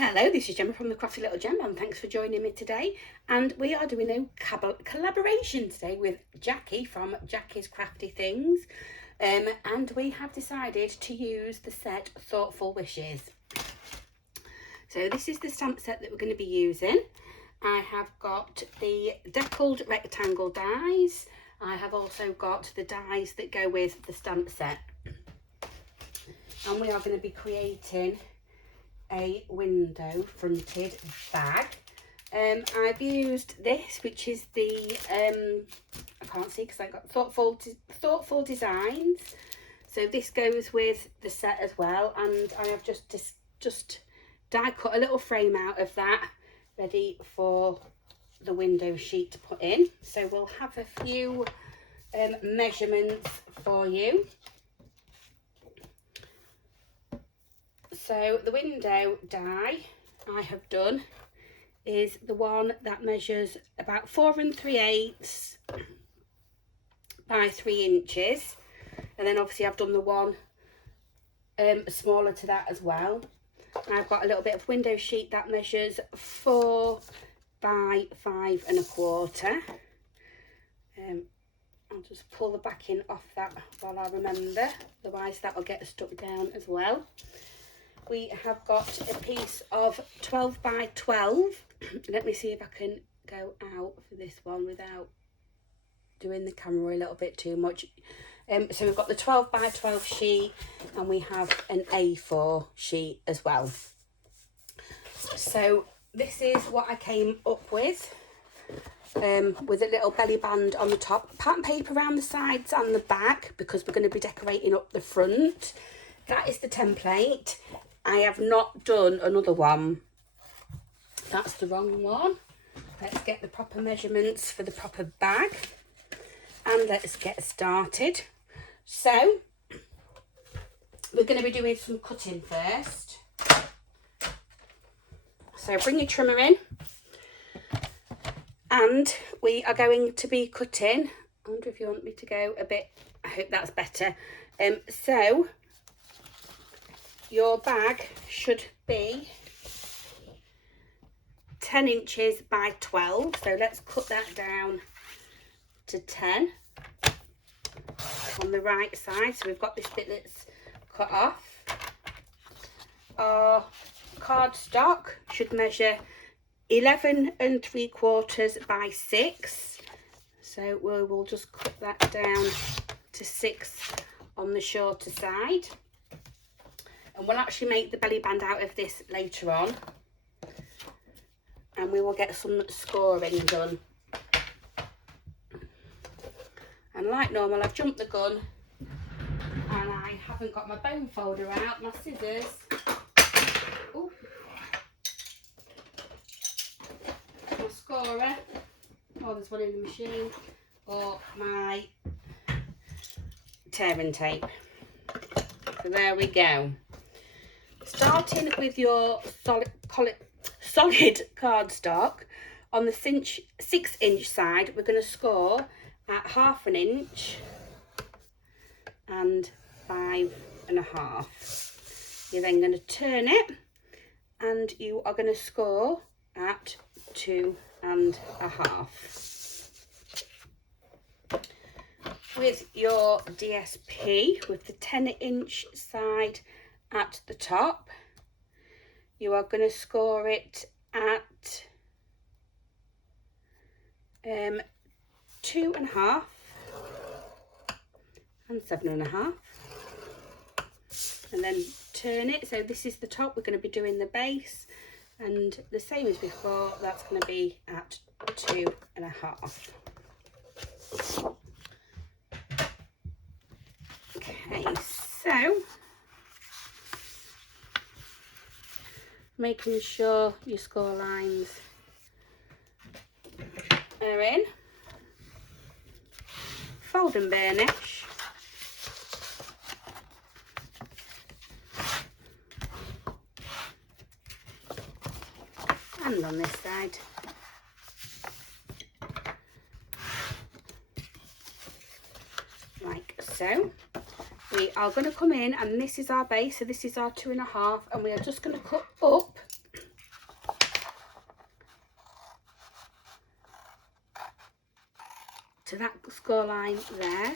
Hello, this is Gemma from the Crafty Little Gem, and thanks for joining me today. And we are doing a collaboration today with Jackie from Jackie's Crafty Things. And we have decided to use the set Thoughtful Wishes. So this is the stamp set that we're going to be using. I have got the deckled rectangle dies. I have also got the dies that go with the stamp set. And we are going to be creating a window fronted bag. I've used this, which is the I can't see because I got thoughtful designs. So this goes with the set as well, and I have just die cut a little frame out of that, ready for the window sheet to put in. So we'll have a few measurements for you. So the window die I have done is the one that measures about 4 3/8 by 3 inches, and then obviously I've done the one smaller to that as well. I've got a little bit of window sheet that measures 4 by 5 1/4. I'll just pull the backing off that while I remember, otherwise that'll get stuck down as well. We have got a piece of 12 by 12. Let me see if I can go out for this one without doing the camera a little bit too much. So we've got the 12 by 12 sheet, and we have an A4 sheet as well. So this is what I came up with a little belly band on the top, pattern paper around the sides and the back, because we're going to be decorating up the front. That is the template. I have not done another one. That's the wrong one. Let's get the proper measurements for the proper bag, and let's get started. So we're going to be doing some cutting first. So bring your trimmer in, and we are going to be cutting. I wonder if you want me to go a bit, I hope that's better. So your bag should be 10 inches by 12. So let's cut that down to 10 on the right side. So we've got this bit that's cut off. Our cardstock should measure 11 3/4 by 6. So we will just cut that down to 6 on the shorter side. And we'll actually make the belly band out of this later on, and we will get some scoring done. And like normal, I've jumped the gun, and I haven't got my bone folder out, my scissors. Ooh. My scorer, oh, there's one in the machine, or my tearing tape. So there we go. Starting with your solid cardstock, on the 6-inch side, we're going to score at 1/2 inch and 5 1/2. You're then going to turn it, and you are going to score at 2 1/2. With your DSP, with the 10-inch side at the top, you are going to score it at 2 1/2 and 7 1/2, and then turn it. So this is the top, we're going to be doing the base, and the same as before, that's going to be at 2 1/2. Okay, so making sure your score lines are in. Fold and burnish. And on this side. Like so. We are going to come in, and this is our base, so this is our 2 1/2, and we are just going to cut up to that score line there,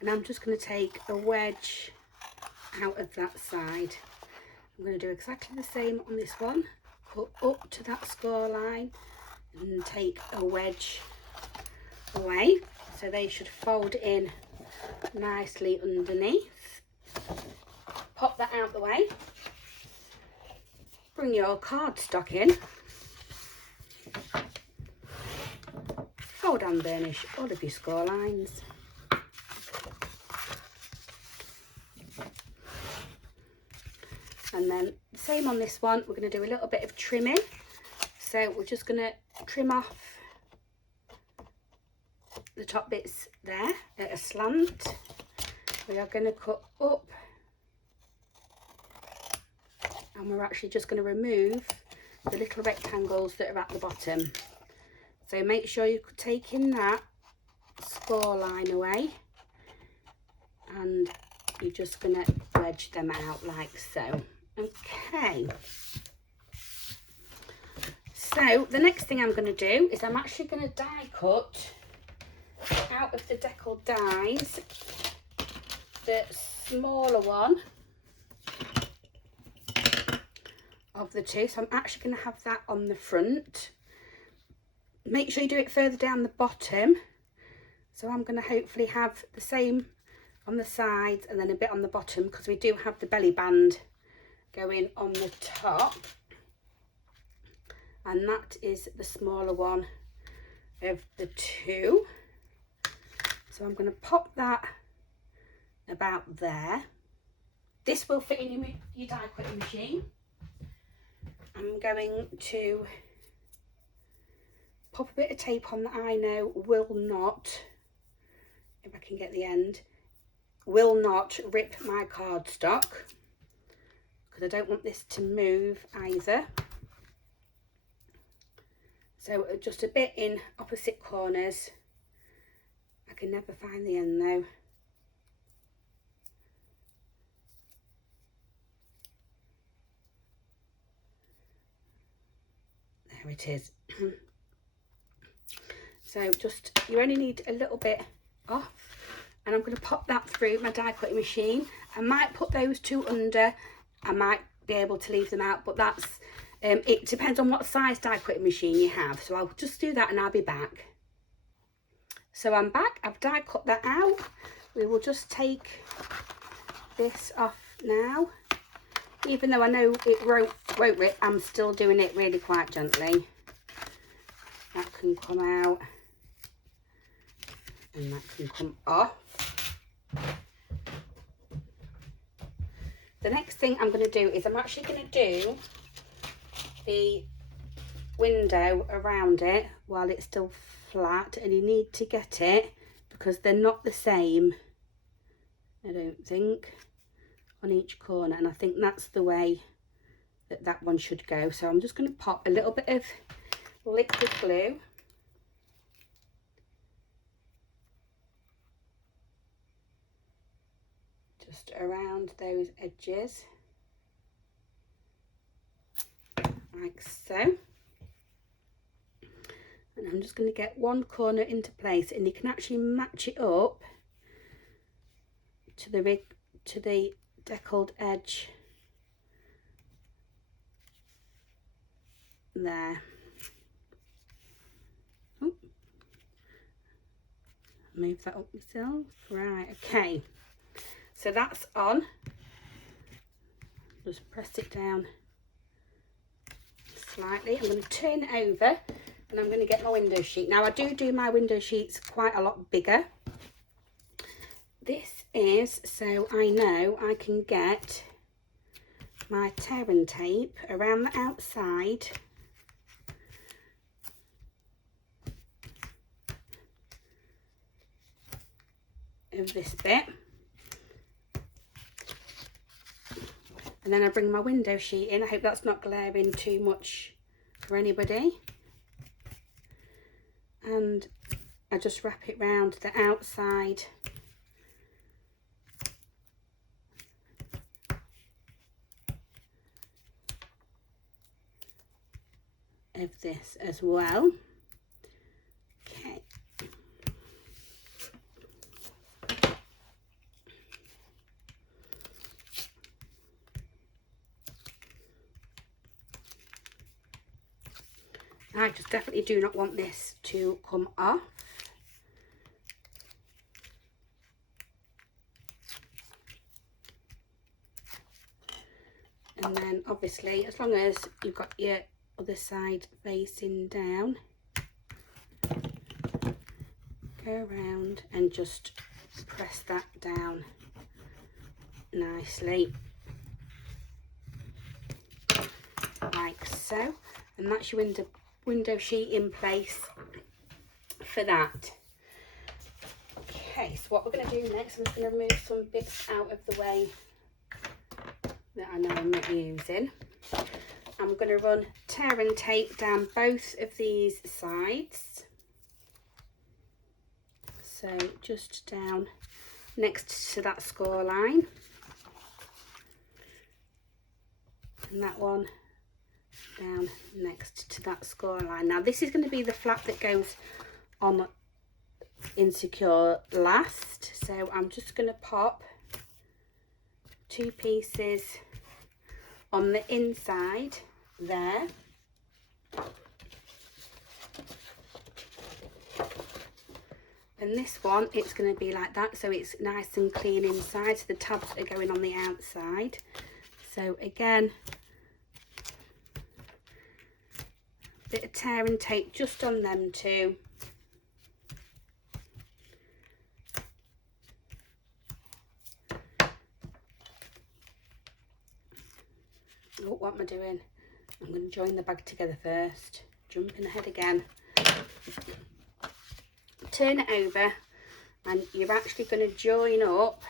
and I'm just going to take a wedge out of that side. I'm going to do exactly the same on this one. Cut up to that score line and take a wedge away, so they should fold in nicely underneath. Pop that out the way. Bring your cardstock in. Fold and burnish all of your score lines. And then same on this one, we're going to do a little bit of trimming. So we're just going to trim off the top bits there at a slant. We are going to cut up, and we're actually just going to remove the little rectangles that are at the bottom. So make sure you're taking that score line away, and you're just going to wedge them out like so. Okay. So the next thing I'm going to do is I'm actually going to die cut out of the deckled dies the smaller one of the two. So I'm actually going to have that on the front. Make sure you do it further down the bottom. So I'm going to hopefully have the same on the sides and then a bit on the bottom, because we do have the belly band going on the top, and that is the smaller one of the two. So I'm going to pop that about there. This will fit in your die cutting machine. I'm going to pop a bit of tape on that I know will not, if I can get the end, will not rip my cardstock, because I don't want this to move either. So just a bit in opposite corners. I can never find the end though. There it is. So just, you only need a little bit off, and I'm going to pop that through my die cutting machine. I might put those two under, I might be able to leave them out, but that's it depends on what size die cutting machine you have. So I'll just do that and I'll be back. So I'm back, I've die cut that out. We will just take this off now. Even though I know it won't rip, I'm still doing it really quite gently. That can come out and that can come off. The next thing I'm going to do is I'm actually going to do the window around it while it's still flat, and you need to get it because they're not the same, I don't think, on each corner, and I think that's the way that that one should go. So I'm just going to pop a little bit of liquid glue just around those edges like so, and I'm just going to get one corner into place, and you can actually match it up to the deckled edge there. Oh, move that up myself. Right, okay, so that's on. Just press it down slightly. I'm going to turn it over and I'm going to get my window sheet. Now I do my window sheets quite a lot bigger. This is so I know I can get my tearing tape around the outside of this bit, and then I bring my window sheet in. I hope that's not glaring too much for anybody, and I just wrap it round the outside of this as well. Okay, I just definitely do not want this to come off. And then obviously, as long as you've got your other side facing down, go around and just press that down nicely, like so. And that's your window sheet in place for that. Okay, so what we're going to do next, I'm just going to remove some bits out of the way that I know I'm not using. I'm going to run tear and tape down both of these sides. So just down next to that score line. And that one down next to that score line. Now this is going to be the flap that goes on insecure last. So I'm just going to pop 2 pieces on the inside there. And this one, it's going to be like that, so it's nice and clean inside, so the tabs are going on the outside. So again, bit of tear and tape just on them two. Oh, what am I doing? I'm going to join the bag together first. Jumping ahead again. Turn it over and you're actually going to join up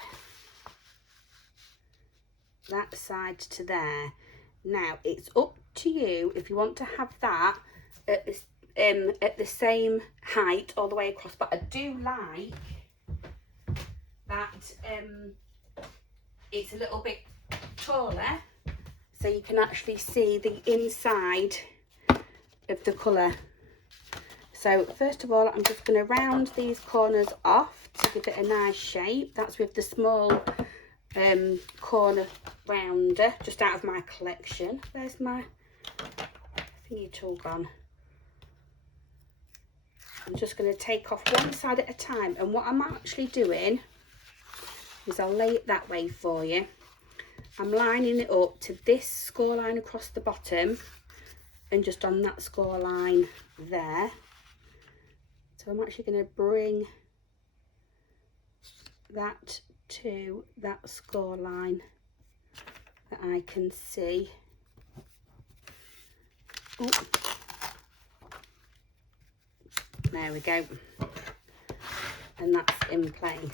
that side to there. Now it's up to you if you want to have that at the same height all the way across, but I do like that it's a little bit taller, so you can actually see the inside of the colour. So first of all, I'm just going to round these corners off to give it a nice shape. That's with the small corner rounder, just out of my collection. There's my thingy tool gone. I'm just going to take off one side at a time, and what I'm actually doing is I'll lay it that way for you. I'm lining it up to this score line across the bottom and just on that score line there. So I'm actually going to bring that to that score line that I can see. Ooh. There we go. And that's in place.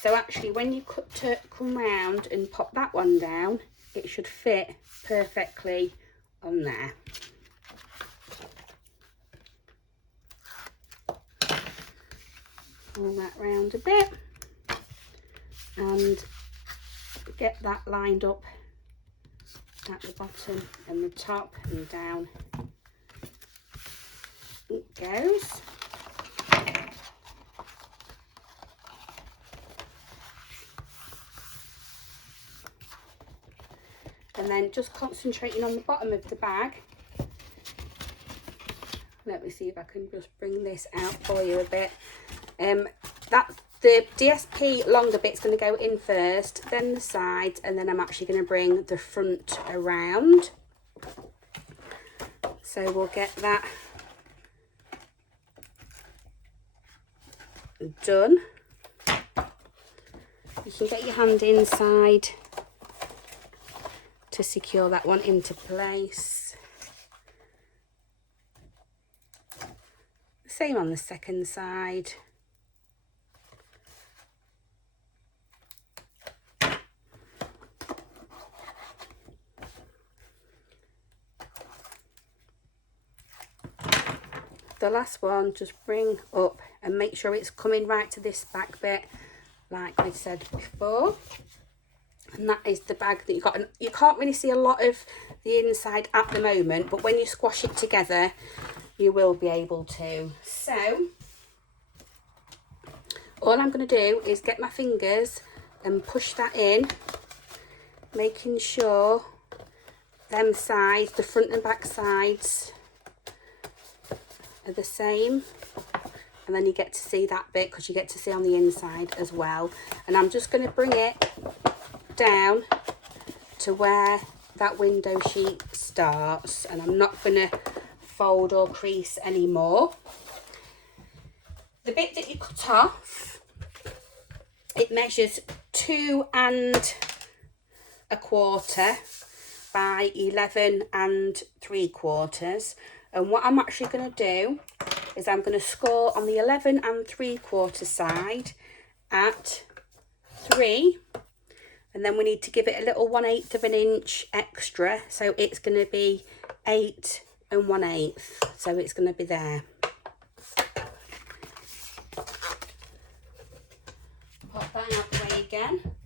So actually when you come round and pop that one down, it should fit perfectly on there. Pull that round a bit and get that lined up at the bottom and the top, and down it goes. And then just concentrating on the bottom of the bag. Let me see if I can just bring this out for you a bit. That's the DSP longer bit's going to go in first, then the sides, and then I'm actually going to bring the front around. So we'll get that done. You can get your hand inside to secure that one into place. Same on the second side. The last one, just bring up and make sure it's coming right to this back bit, like I said before. And that is the bag that you got. And you can't really see a lot of the inside at the moment, but when you squash it together, you will be able to. So all I'm going to do is get my fingers and push that in, making sure them sides, the front and back sides, are the same, and then you get to see that bit because you get to see on the inside as well. And I'm just going to bring it down to where that window sheet starts, and I'm not going to fold or crease anymore. The bit that you cut off, it measures 2 1/4 by 11 3/4, and what I'm actually going to do is I'm going to score on the 11 3/4 side at 3, and then we need to give it a little 1/8 of an inch extra, so it's going to be 8 1/8, so it's going to be there. Pop that out the way again.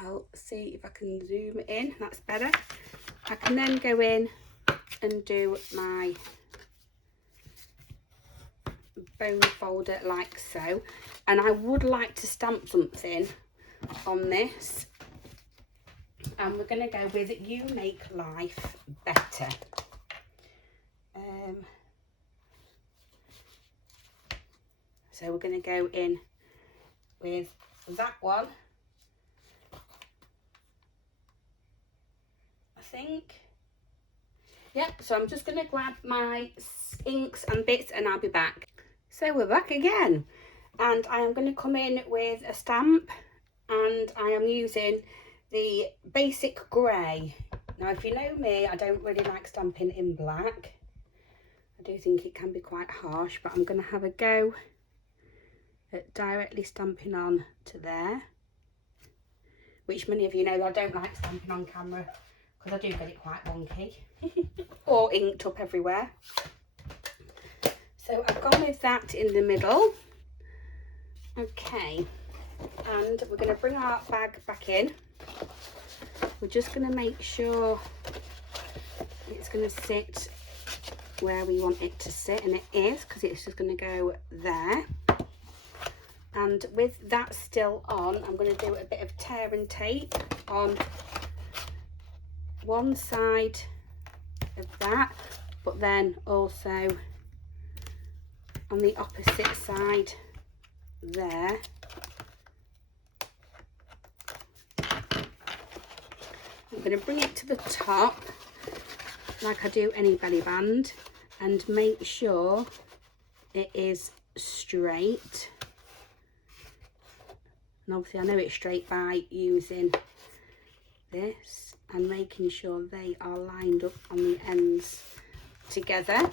I'll see if I can zoom it in. That's better. I can then go in and do my bone folder like so, and I would like to stamp something on this, and we're going to go with "You Make Life Better." So we're going to go in with that one, I think. Yep, so I'm just going to grab my inks and bits and I'll be back. So we're back again, and I am going to come in with a stamp, and I am using the basic grey. Now, if you know me, I don't really like stamping in black. I do think it can be quite harsh, but I'm going to have a go at directly stamping on to there, which many of you know I don't like stamping on camera because I do get it quite wonky or inked up everywhere. So I've gone with that in the middle. Okay, and we're going to bring our bag back in. We're just going to make sure it's going to sit where we want it to sit, and it is, because it's just going to go there. And with that still on, I'm going to do a bit of tear and tape on one side of that, but then also on the opposite side there. I'm going to bring it to the top like I do any belly band and make sure it is straight. And obviously I know it's straight by using this and making sure they are lined up on the ends together.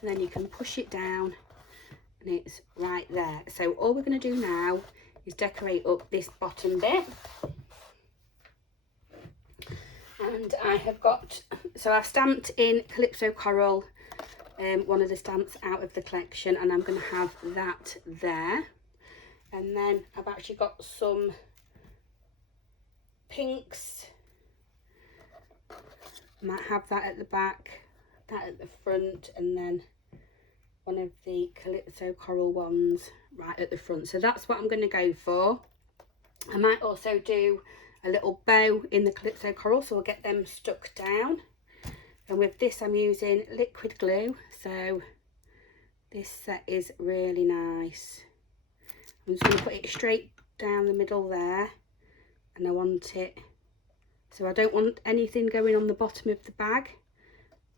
And then you can push it down and it's right there. So all we're going to do now is decorate up this bottom bit. And I have got, so I've stamped in Calypso Coral, one of the stamps out of the collection, and I'm going to have that there. And then I've actually got some pinks. I might have that at the back, that at the front, and then one of the Calypso Coral ones right at the front. So that's what I'm going to go for. I might also do a little bow in the Calypso Coral, so we'll get them stuck down. And with this I'm using liquid glue, so this set is really nice. I'm just going to put it straight down the middle there, and I want it, so I don't want anything going on the bottom of the bag,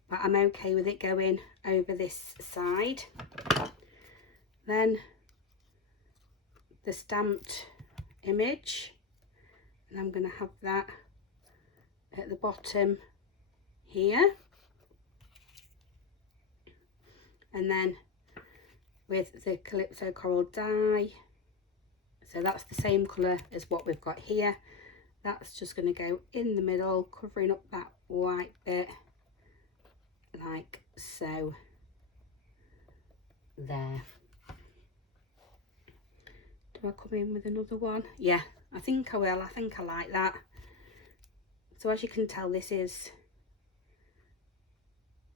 but I'm okay with it going over this side. Then the stamped image, and I'm going to have that at the bottom here, and then with the Calypso Coral die, so that's the same colour as what we've got here, that's just going to go in the middle, covering up that white bit like so there. Do I come in with another one? Yeah, I think I will. I think I like that. So as you can tell, this is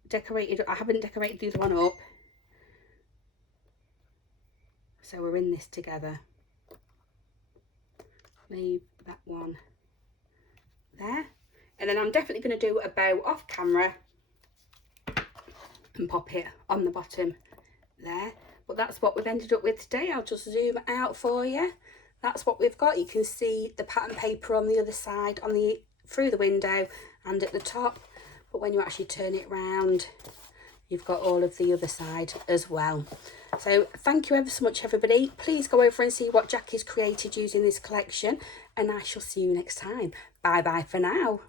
decorated. I haven't decorated the other one up, so we're in this together. Leave that one there. And then I'm definitely going to do a bow off camera and pop it on the bottom there. But that's what we've ended up with today. I'll just zoom out for you. That's what we've got. You can see the pattern paper on the other side, through the window and at the top. But when you actually turn it round, you've got all of the other side as well. So thank you ever so much, everybody. Please go over and see what Jackie's created using this collection, and I shall see you next time. Bye bye for now.